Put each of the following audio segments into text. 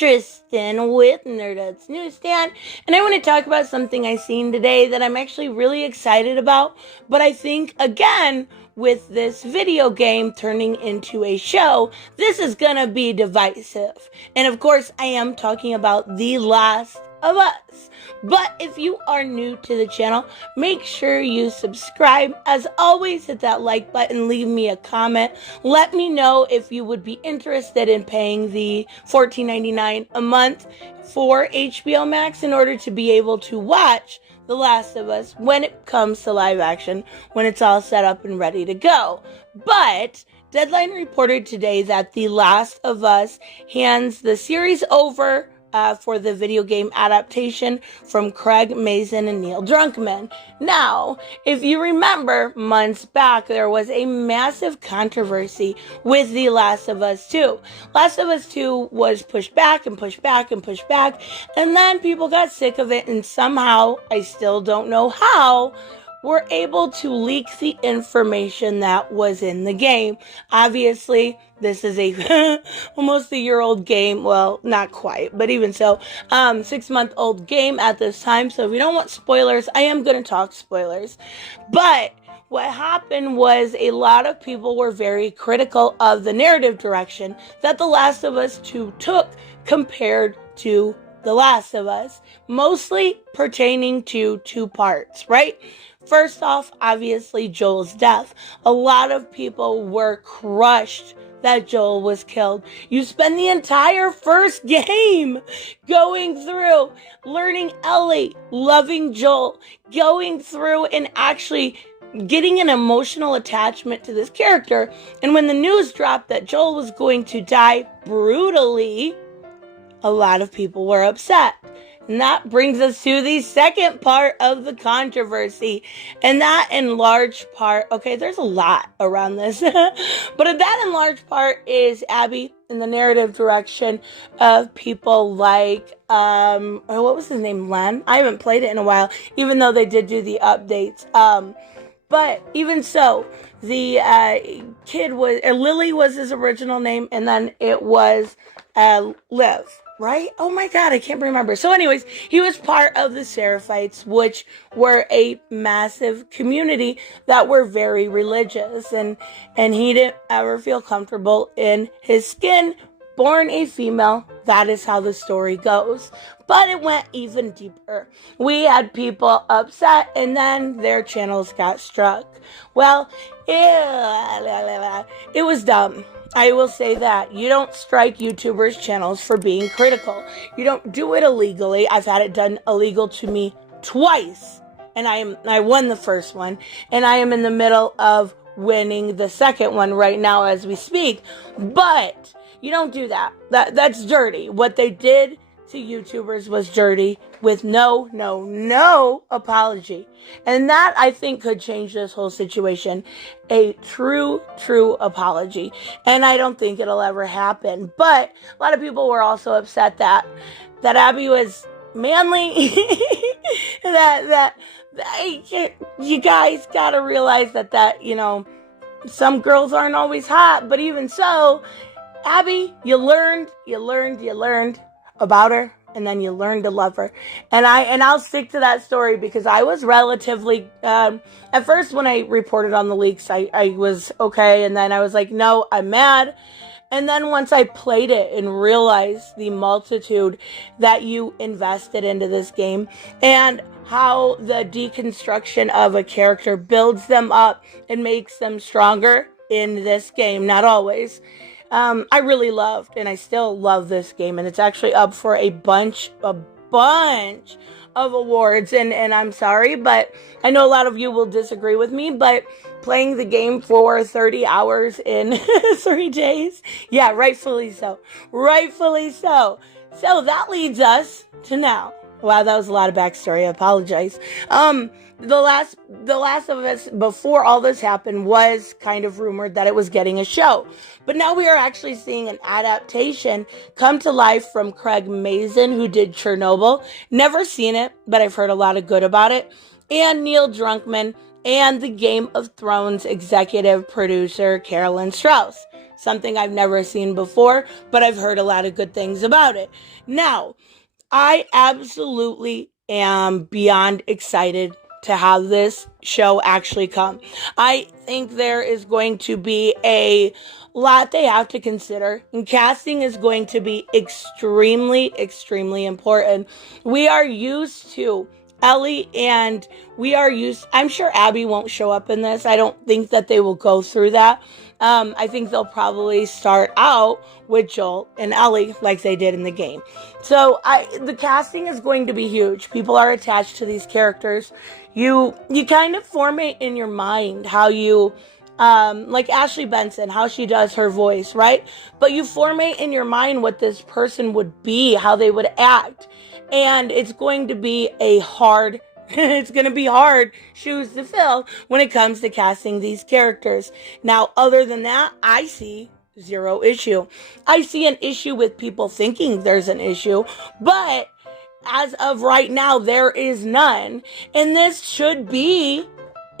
Tristan with Nerdette's NewsStand, and I want to talk about something I seen today that I'm actually really excited about, but I think, again, with this video game turning into a show, this is gonna be divisive. And of course, I am talking about The Last of Us. But if you are new to the channel, make sure you subscribe. As always, hit that like button, leave me a comment. Let me know if you would be interested in paying the $14.99 a month for HBO Max in order to be able to watch The Last of Us when it comes to live action, when it's all set up and ready to go. But Deadline reported today that The Last of Us hands the series over for the video game adaptation from Craig Mazin and Drunkmann. Now, if you remember, months back, there was a massive controversy with The Last of Us 2. Last of Us 2 was pushed back and pushed back and pushed back, and then people got sick of it, and somehow, I still don't know how, were able to leak the information that was in the game. Obviously, this is a almost a year-old game. Well, not quite, but even so, 6-month-old game at this time. So if you don't want spoilers, I am going to talk spoilers. But what happened was a lot of people were very critical of the narrative direction that The Last of Us 2 took compared to The Last of Us, mostly pertaining to two parts, right? First off, obviously, Joel's death. A lot of people were crushed that Joel was killed. You spend the entire first game going through, learning Ellie, loving Joel, going through and actually getting an emotional attachment to this character. And when the news dropped that Joel was going to die brutally, a lot of people were upset. And that brings us to the second part of the controversy. And that in large part, okay, there's a lot around this, but that in large part is Abby in the narrative direction of people like, what was his name, Len? I haven't played it in a while, even though they did do the updates. But even so, the kid was, Lily was his original name, and then it was Liv. Right? Oh my god, I can't remember. So anyways, he was part of the Seraphites, which were a massive community that were very religious. And he didn't ever feel comfortable in his skin. Born a female, that is how the story goes. But it went even deeper. We had people upset, and then their channels got struck. Well, it was dumb. I will say that. You don't strike YouTubers' channels for being critical. You don't do it illegally. I've had it done illegal to me twice. And I won the first one. And I am in the middle of winning the second one right now as we speak. But you don't do that. That's dirty. What they did to YouTubers was dirty with no apology. And that, I think, could change this whole situation. A true apology. And I don't think it'll ever happen. But a lot of people were also upset that Abby was manly. that you guys gotta realize that, you know, some girls aren't always hot. But even so, Abby, you learned about her, and then you learn to love her. And I'll stick to that story because I was relatively, at first when I reported on the leaks, I was okay. And then I was like, no, I'm mad. And then once I played it and realized the multitude that you invested into this game and how the deconstruction of a character builds them up and makes them stronger in this game, not always, I really loved, and I still love this game, and it's actually up for a bunch of awards, and I'm sorry, but I know a lot of you will disagree with me, but playing the game for 30 hours in 3 days, yeah, rightfully so. So that leads us to now. Wow, that was a lot of backstory, I apologize. The Last of Us, before all this happened, was kind of rumored that it was getting a show. But now we are actually seeing an adaptation come to life from Craig Mazin, who did Chernobyl. Never seen it, but I've heard a lot of good about it. And Drunkmann, and the Game of Thrones executive producer Carolyn Strauss. something I've never seen before, but I've heard a lot of good things about it. Now, I absolutely am beyond excited to have this show actually come. I think there is going to be a lot they have to consider, and casting is going to be extremely, extremely important. We are used to Ellie, and I'm sure Abby won't show up in this. I don't think that they will go through that. I think they'll probably start out with Joel and Ellie like they did in the game. So the casting is going to be huge. People are attached to these characters. You kind of form it in your mind how you, like Ashley Benson, how she does her voice, right? But you form it in your mind what this person would be, how they would act. And it's going to be hard shoes to fill when it comes to casting these characters. Now, other than that, I see zero issue. I see an issue with people thinking there's an issue, but as of right now, there is none. And this should be,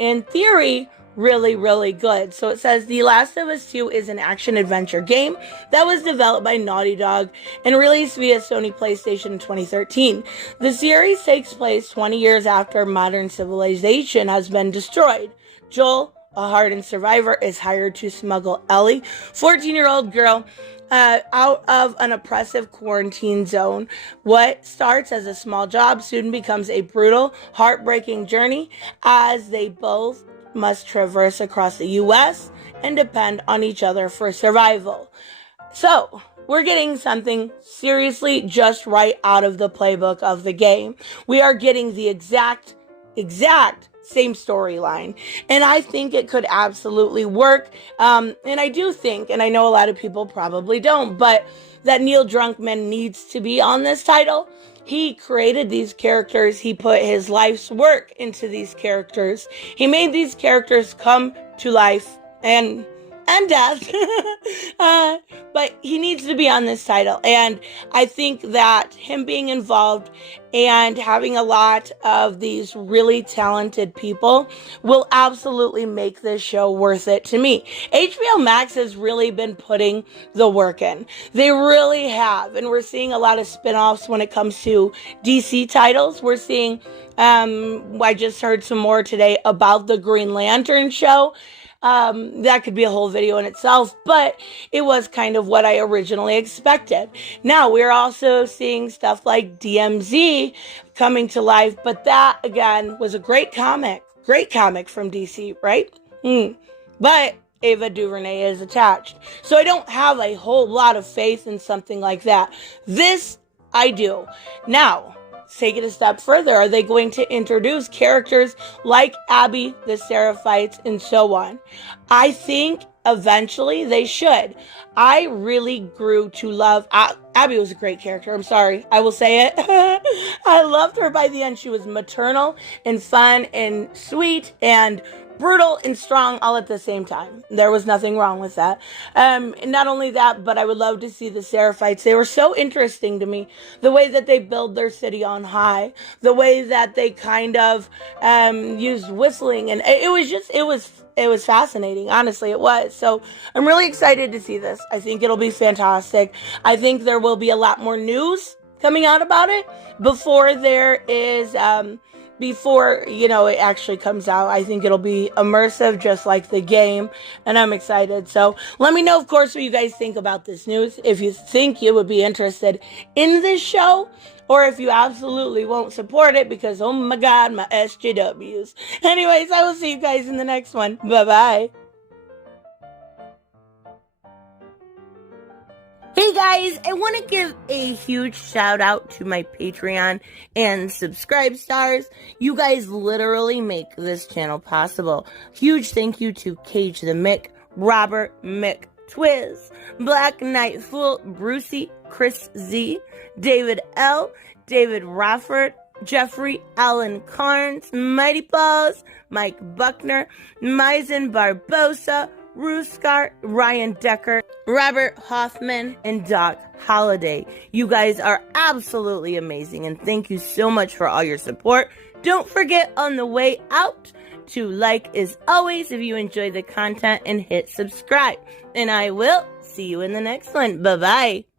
in theory, really, really good. So it says The Last of Us 2 is an action-adventure game that was developed by Naughty Dog and released via Sony PlayStation in 2013. The series takes place 20 years after modern civilization has been destroyed. Joel, a hardened survivor, is hired to smuggle Ellie, 14-year-old girl, out of an oppressive quarantine zone. What starts as a small job soon becomes a brutal, heartbreaking journey as they both must traverse across the U.S. and depend on each other for survival. So, we're getting something seriously just right out of the playbook of the game. We are getting the exact same storyline. And I think it could absolutely work. And I do think, and I know a lot of people probably don't, but that Neil Drunkmann needs to be on this title. He created these characters. He put his life's work into these characters. He made these characters come to life and death. But he needs to be on this title. And I think that him being involved and having a lot of these really talented people will absolutely make this show worth it to me. HBO Max has really been putting the work in. They really have. And we're seeing a lot of spin-offs when it comes to DC titles. We're seeing, I just heard some more today about the Green Lantern show. That could be a whole video in itself, but it was kind of what I originally expected. Now, we're also seeing stuff like DMZ coming to life, but that, again, was a great comic from DC, right? But Ava DuVernay is attached. So I don't have a whole lot of faith in something like that. This, I do. Now, take it a step further. Are they going to introduce characters like Abby, the Seraphites, and so on? I think eventually they should. I really grew to love Abby. Was a great character. I'm sorry. I will say it. I loved her by the end. She was maternal and fun and sweet and brutal and strong all at the same time. There was nothing wrong with that. Not only that, but I would love to see the Seraphites. They were so interesting to me. The way that they build their city on high, the way that they kind of used whistling, and it was fascinating. Honestly, it was. So I'm really excited to see this. I think it'll be fantastic. I think there will be a lot more news coming out about it before there is before, it actually comes out. I think it'll be immersive, just like the game, and I'm excited. So let me know, of course, what you guys think about this news. If you think you would be interested in this show, or if you absolutely won't support it because, oh my God, my SJWs. Anyways, I will see you guys in the next one. Bye-bye. Hey guys, I want to give a huge shout out to my Patreon and subscribe stars. You guys literally make this channel possible. Huge thank you to Cage the Mick, Robert Mick Twiz, Black Knight Fool, Brucey, Chris Z, David L, David Rafford, Jeffrey Allen Carnes, Mighty Balls, Mike Buckner, Mazin Barbosa, Ruskart, Ryan Decker, Robert Hoffman, and Doc Holliday. You guys are absolutely amazing, and thank you so much for all your support. Don't forget, on the way out, to like as always if you enjoy the content and hit subscribe. And I will see you in the next one. Bye-bye.